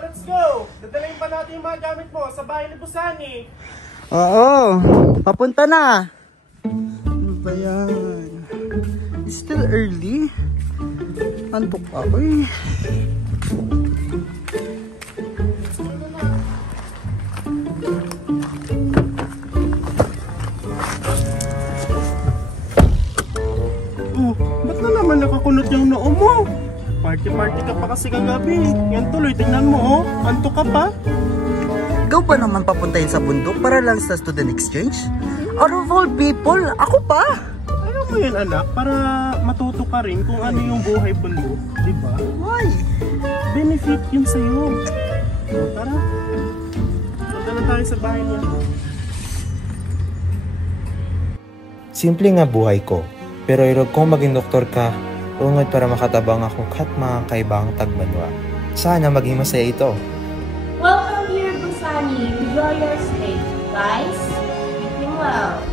Let's go! Dadalhin pa natin yung mga gamit mo sa bahay ni Busani. Oo, papunta na. Ano ba yan? It's still early. Antok ako eh. Oh, ba't na naman nakakunot yung noo mo? Party-party ka pa kasi kagabi. Yan tuloy, tingnan mo oh. Antok ka pa. Ikaw pa naman papuntahin sa bundok para lang sa student exchange? Out of all people, ako pa. Ano mo yun anak? Para matuto ka rin kung ano yung buhay bundok. Diba? Why? Benefit yun sa'yo. So, tara. Punta na tayo sa bahay niya. Simple nga buhay ko. Pero irog kong maging doktor ka, ungod para makatabang ako kat mga kaibang tagbanwa. Sana maging masaya ito. Welcome here, Busani. Enjoy your stay. Guys, eating well.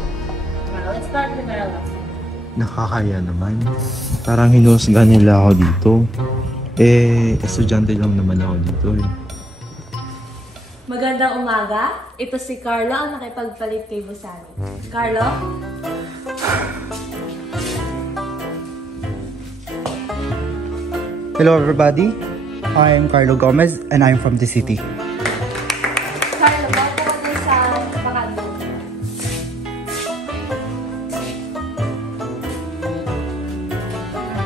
Now, let's start with our lesson. Nakakaya naman. Parang hinusgan nila ako dito. Estudyante lang naman ako dito eh. Magandang umaga. Ito si Carlo ang nakipagpalit kay Busani. Carlo? Hello everybody, I'm Carlo Gomez and I'm from the city. Carlo, bago ko na sa pakado.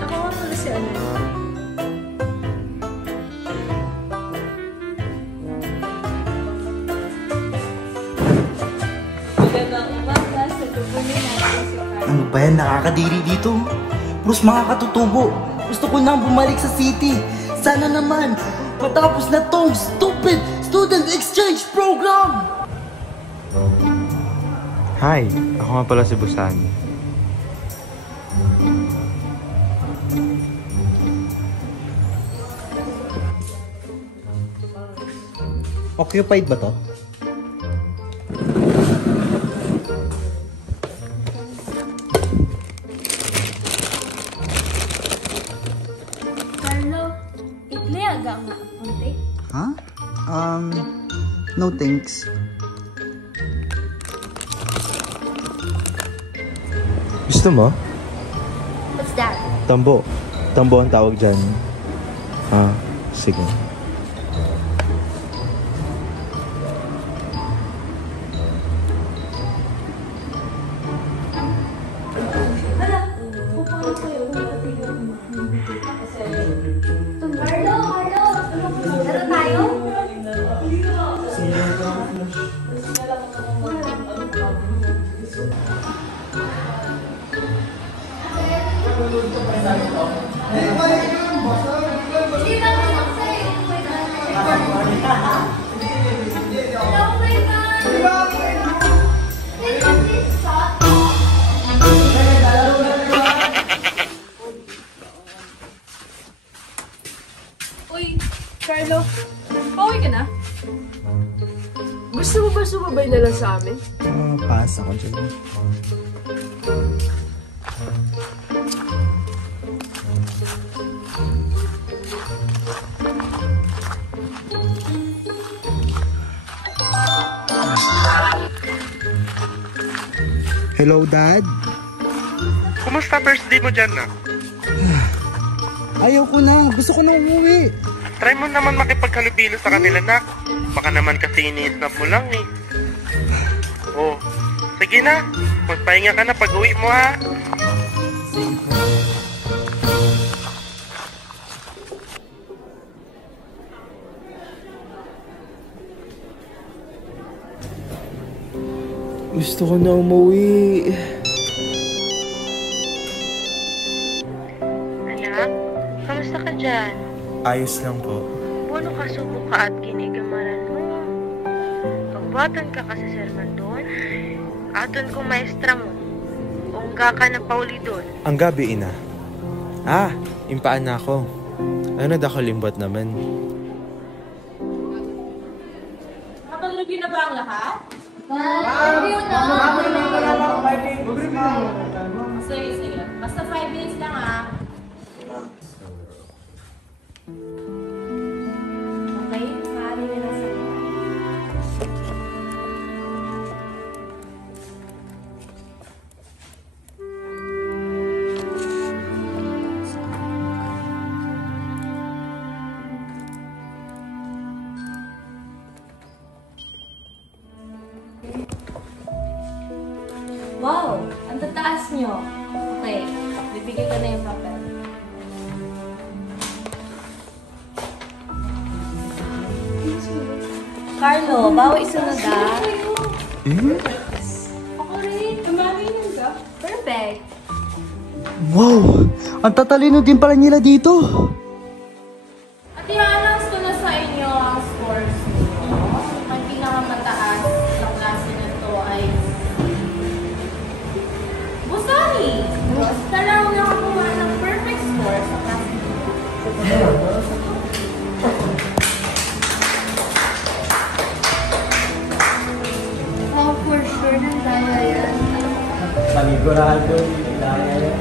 Ako nga pala si ano. Magandang umaga sa tubunin natin si Carlo. Ano ba yan? Nakakadiri dito. Plus mga katutubo. Gusto ko nang bumalik sa city. Sana naman matapos na tong stupid student exchange program. Hi, ako nga pala si Busani. Occupied ba to? Huh? No thanks. Gusto mo? What's that? Tambo. Tambo ang tawag dyan. Sige. Uy, Carlo, pauwi ka na? Gusto mo ba sumabay na lang sa amin? Pass ako dyan. Hello, Dad? Kumusta first day mo dyan na? Ayaw ko na. Gusto ko na umuwi. Try mo naman makipagkalubilo sa kanila nak. Baka naman kasi iniisnap mo lang eh. Oh, sige na. Magpahinga ka na pag uwi mo ha. Gusto ko na umuwi. Anak, kamusta ka dyan? Ayos lang po. Puno ka subo ka at ginigamaran mo. Pagbuhatan ka kasi sermon doon. Aton ko maestra mo. O hangga ka na pauli doon? Ang gabi, ina. Impaan na ako. Ano da ko limbot naman. Nakapag-review na ba ang lahat? Sige. Basta 5 minutes lang Okay, maaari na lang sa Wow! Ang tataas nyo. Okay, bibigyan ko na yung papel. Carlo, bawa isunod Ako rin, tumawin ka. Perfect. Wow! Ang tatalino din pala nila dito. At i-announce ko na sa inyo ang scores niyo. Ang pinakamataas sa klase na to ay Busani! Talaw nakakuha ng perfect score sa klase nito. Oh, for sure nang daya yan. Panigurado, daya yan.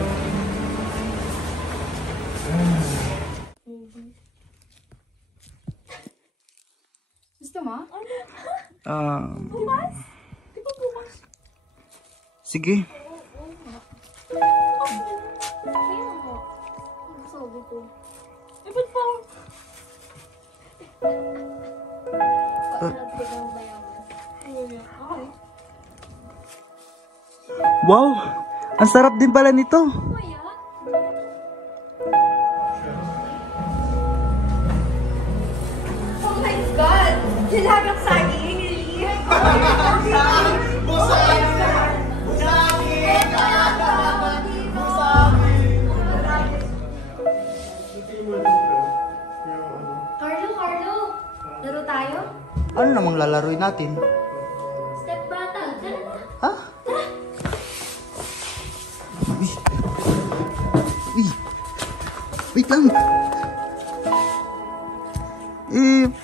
Gusto mo? Sige. Sabi ko. Ba't pa? Wow! Ang sarap din pala nito. Oh my God! Nilagang saging! Carlo! Laro tayo? Ano namang lalaroin natin? Step bata, tara na. Ha? Uy! Wait lang!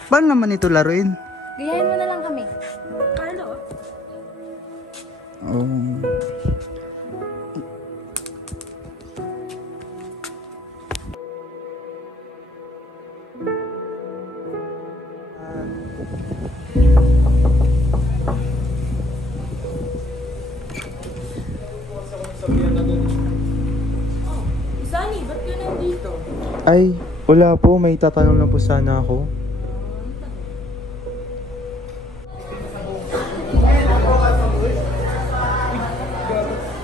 Paano naman ito laruin? Gayahin mo na lang kami. Carlo? Busani, ba't ka nandito? Ay, wala po. May tatanong lang po sana ako.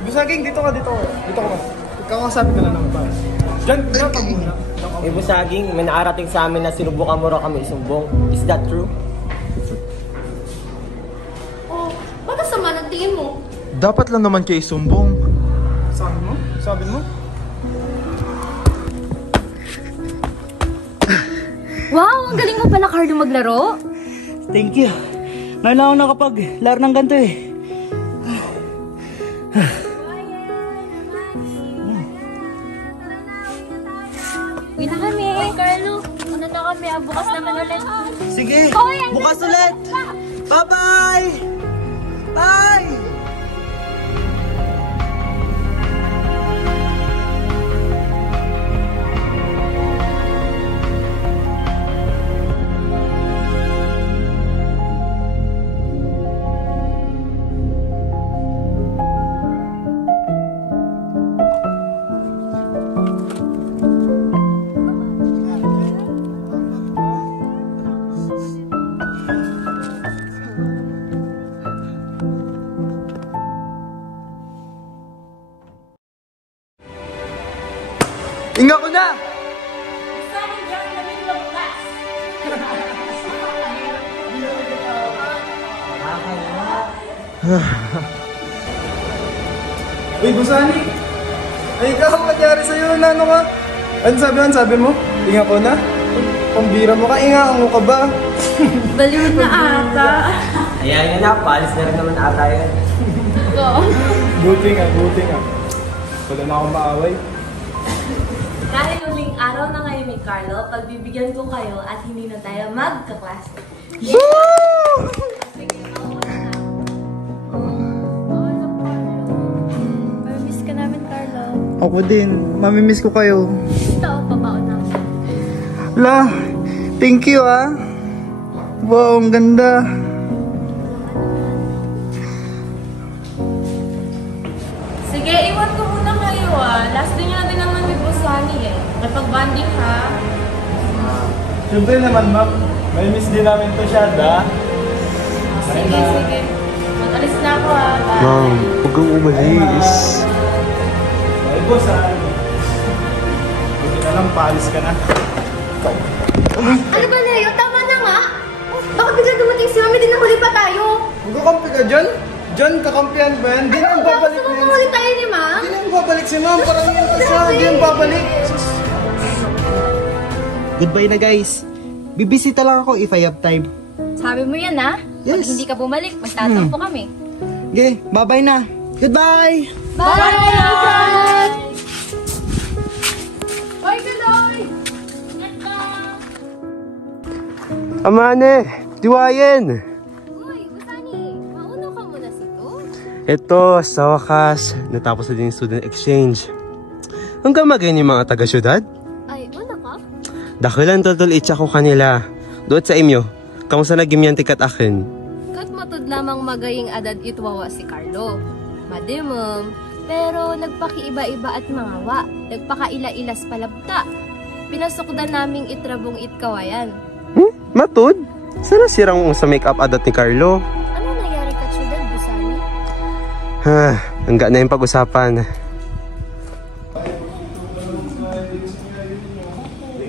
Busaging, dito ka. Dito ka ba? Kakasabi ka na naman ba? Diyan ka muna. Busaging, may naarating sa amin na sinubukan mo raw kami isumbong. Is that true? Oh, baka sama ng tingin mo. Dapat lang naman kayo sumbong. Sabi mo? Sabi mo? Wow, ang galing mo pala, Carlo, maglaro. Thank you. Ngayon lang ako nakapag-laro ng ganito eh. Uwi na kami. Hey, Carlo, una na kami. Bukas naman ulit. Sige, bukas ulit! Bye-bye! Bye! Inga ko na! Busani, diyan na middle of class. Uy, Busani! Ay, ikaw ang nangyari sa'yo. Ano ka? Ano sabi mo? Inga ko na? Pambira mo ka, inga mo ka ba? Baliw na ata. Ayan na, paalis na rin naman ata yan. Ito, ko. Buti nga. Wala na akong maaway. Dahil huling araw na ngayon ni Carlo, pagbibigyan ko kayo at hindi na tayo magkaklase. Sige, mauna na. Miss ka namin, Carlo. Ako din. Mamimiss ko kayo. Ito, papaon na. La, thank you ah. Wow, ang ganda. Sige, iwan ko muna kayo ah. Last day nyo na din naman with Busani eh. Napag-banding ha. Siyempre naman, ma'am. May miss din namin to siya, da. Sige. Mag-alis na ako ha. Bye. Ma'am, huwag kang umalis. Ay, boss, buti na lang, paalis ka na. Ano ba, Leo? Tama na nga. Baka bigla dumating si Mami, din nahuli pa tayo. Magkakampi ka dyan? Dyan, kakampihan ba yan? Di na ang babalik Gusto mo yan. mahuli tayo ni Ma'am? Di na ang babalik si ma'am. Parang yun ka siya. Di ang babalik. Goodbye na guys. Bibisita lang ako if I have time. Sabi mo yan, ha? Yes. Pag hindi ka bumalik, magtatampo kami. Okay, bye-bye na. Goodbye! Bye! Bye, Kaloy! Amane, Diwayen! Uy, Busani, mauna ka muna sito. Ito, sa wakas, natapos na din yung student exchange. Hanggang magayon yung mga taga-syudad? Ay, una ka? Dakilan totol itcha ko kanila. Doon sa inyo, kamusta naging yan tikat akin? Kat matod lamang magaying adad itwawa si Carlo. Madimum, pero nagpakiiba-iba at mangawa. Nagpakaila-ilas palabta. Pinasukdan naming itrabong itkawayan. Matod? Sana sirang sa make-up adat ni Carlo? Ano nangyari ka, syudad, Busani? Ha, hangga na yung pag-usapan.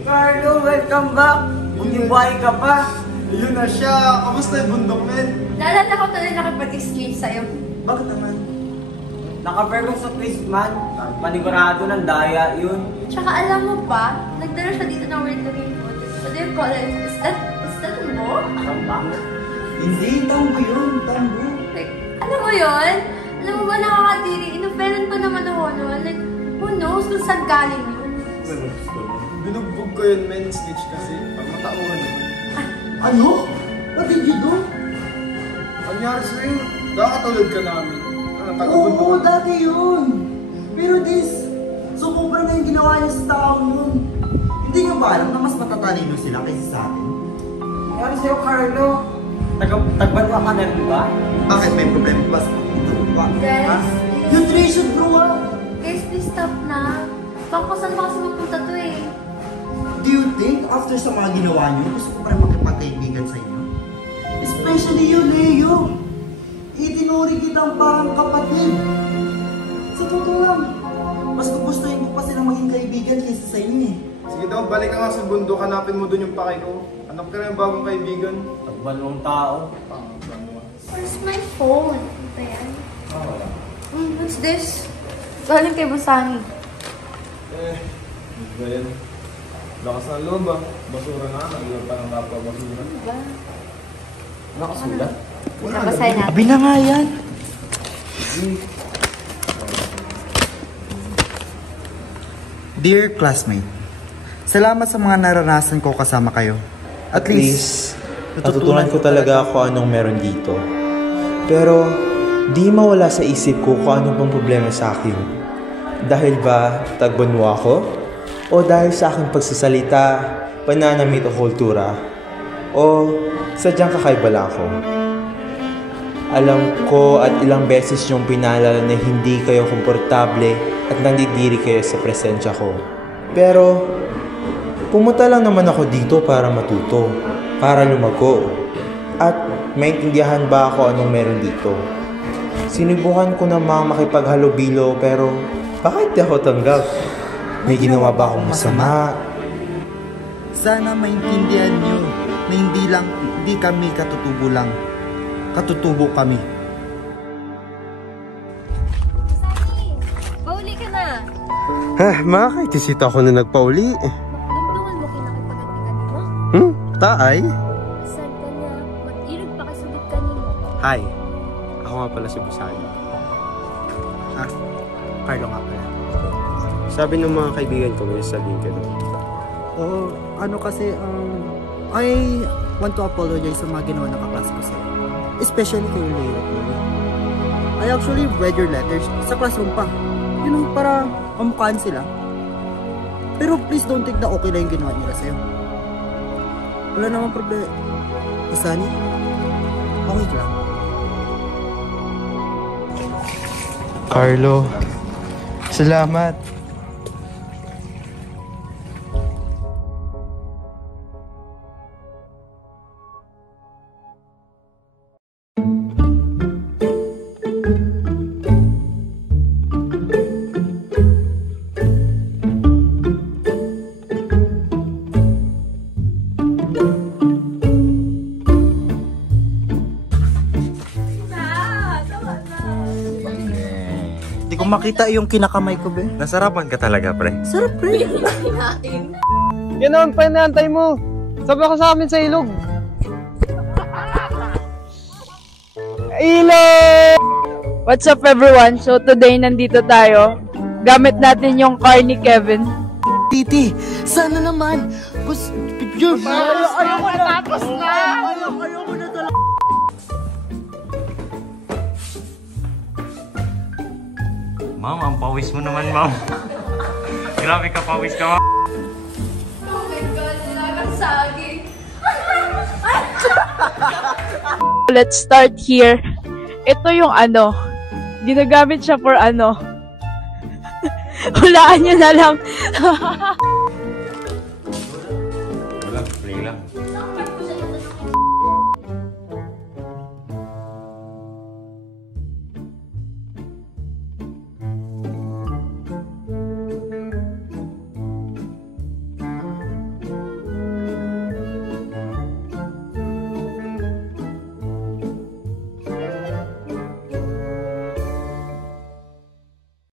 Carlo, welcome back! Buting buhay ka pa! Yun na siya. Kamusta yung bundok, men? Naalala ko tuloy nakipag-exchange sa'yo. Bakit naman? Naka-perfect sa twist man. Panigurado ng daya yun. Tsaka alam mo pa, nagdala siya dito ng weird looking food. What do you call it? Is that a mo? Hindi, tambo yun, tambo. Like, alam mo yun? Alam mo ba nakakadiri? Inoferan pa naman ako noon. Like, who knows kung saan galing yun? Binugbog ko yun, men. Snitch kasi. Pag matauhan yun. Ano? What did you do? Anyari sa'yo? Nakatulad ka namin. Oo, dati yun. Pero sumubra na yung ginawa niya sa taong yun. Hindi niyo ba alam na mas matatalino sila kaysa sa atin? Nangyari sa'yo, Carlo. Tagbanwa ka na rin ba? Bakit may problema ba sa pagtutuwa? Guys, You three should grow up. guys, please stop na. Baka saan ba kasi magpunta to eh? Do you think after sa mga ginawa niyo, gusto ko pa rin makipagkaibigan sa inyo? Especially you, Leo. Itinuri kitang parang kapatid. Sa totoo lang, mas gugustuhin ko pa silang maging kaibigan kaysa sa inyo eh. Sige daw, balik ka nga sa bundok. Hanapin mo dun yung pakay ko. Hanap ka na yung bagong kaibigan. Tagbanwang tao. Where's my phone? Ito yan. What's this? Galing kay Busani. Ano ba yan? Lakas ng loob ah. Basura na. Nag-iwan pa ng kapwa basura. Nakasulat. Nabasahin natin. Abi na nga yan. Dear classmate, salamat sa mga naranasan ko kasama kayo. At least, natutunan ko talaga kung anong meron dito. Pero, di mawala sa isip ko kung ano pang problema sa akin. Dahil ba tagbanwa ako? O dahil sa aking pagsasalita, pananamit o kultura? O sadyang kakaiba lang ako? Alam ko at ilang beses yung pinaalala na hindi kayo komportable at nandidiri kayo sa presensya ko. Pero, pumunta lang naman ako dito para matuto, para lumago, at maintindihan ba ako anong meron dito. Sinubukan ko namang makipaghalubilo pero bakit di ako tanggap? May ginawa ba akong masama? sana maintindihan nyo na hindi kami katutubo lang. Katutubo kami. Busani, pauli ka na. Makakaitisita ako na nagpauli. Dumdungan mo kinakipagagpikan mo? Taay? Saan ka na? Mag-irog pa kasulit ka nimo. Hi, ako nga pala si Busani. Carlo nga pala. Sabi ng mga kaibigan ko, may sabihin ka doon. Oo, ano kasi, I want to apologize sa mga ginawa na kaklase ko sa'yo. Especially kay Leo. I actually read your letters sa classroom pa. You know, para kamukhaan sila. Pero please don't think na okay lang yung ginawa nila sa'yo. Wala namang problema. Sunny, okay ka lang. Carlo, salamat. Hindi ko makita yung kinakamay ko, be. Nasarapan ka talaga, pre. Sarap, pre. Yan naman pa inaantay mo. Sabi ko sa amin sa ilog. Ilog! What's up everyone? So today nandito tayo. Gamit natin yung car ni Kevin. Titi, sana naman. Picture. Ayoko na. Tapos na. Ayoko na talaga. Ma'am, ang pawis mo naman, ma'am. Grabe ka, pawis ka, ma'am. Oh my God, nilagang saging. Let's start here. Ito yung ano. Ginagamit siya for ano. Hulaan nyo na lang.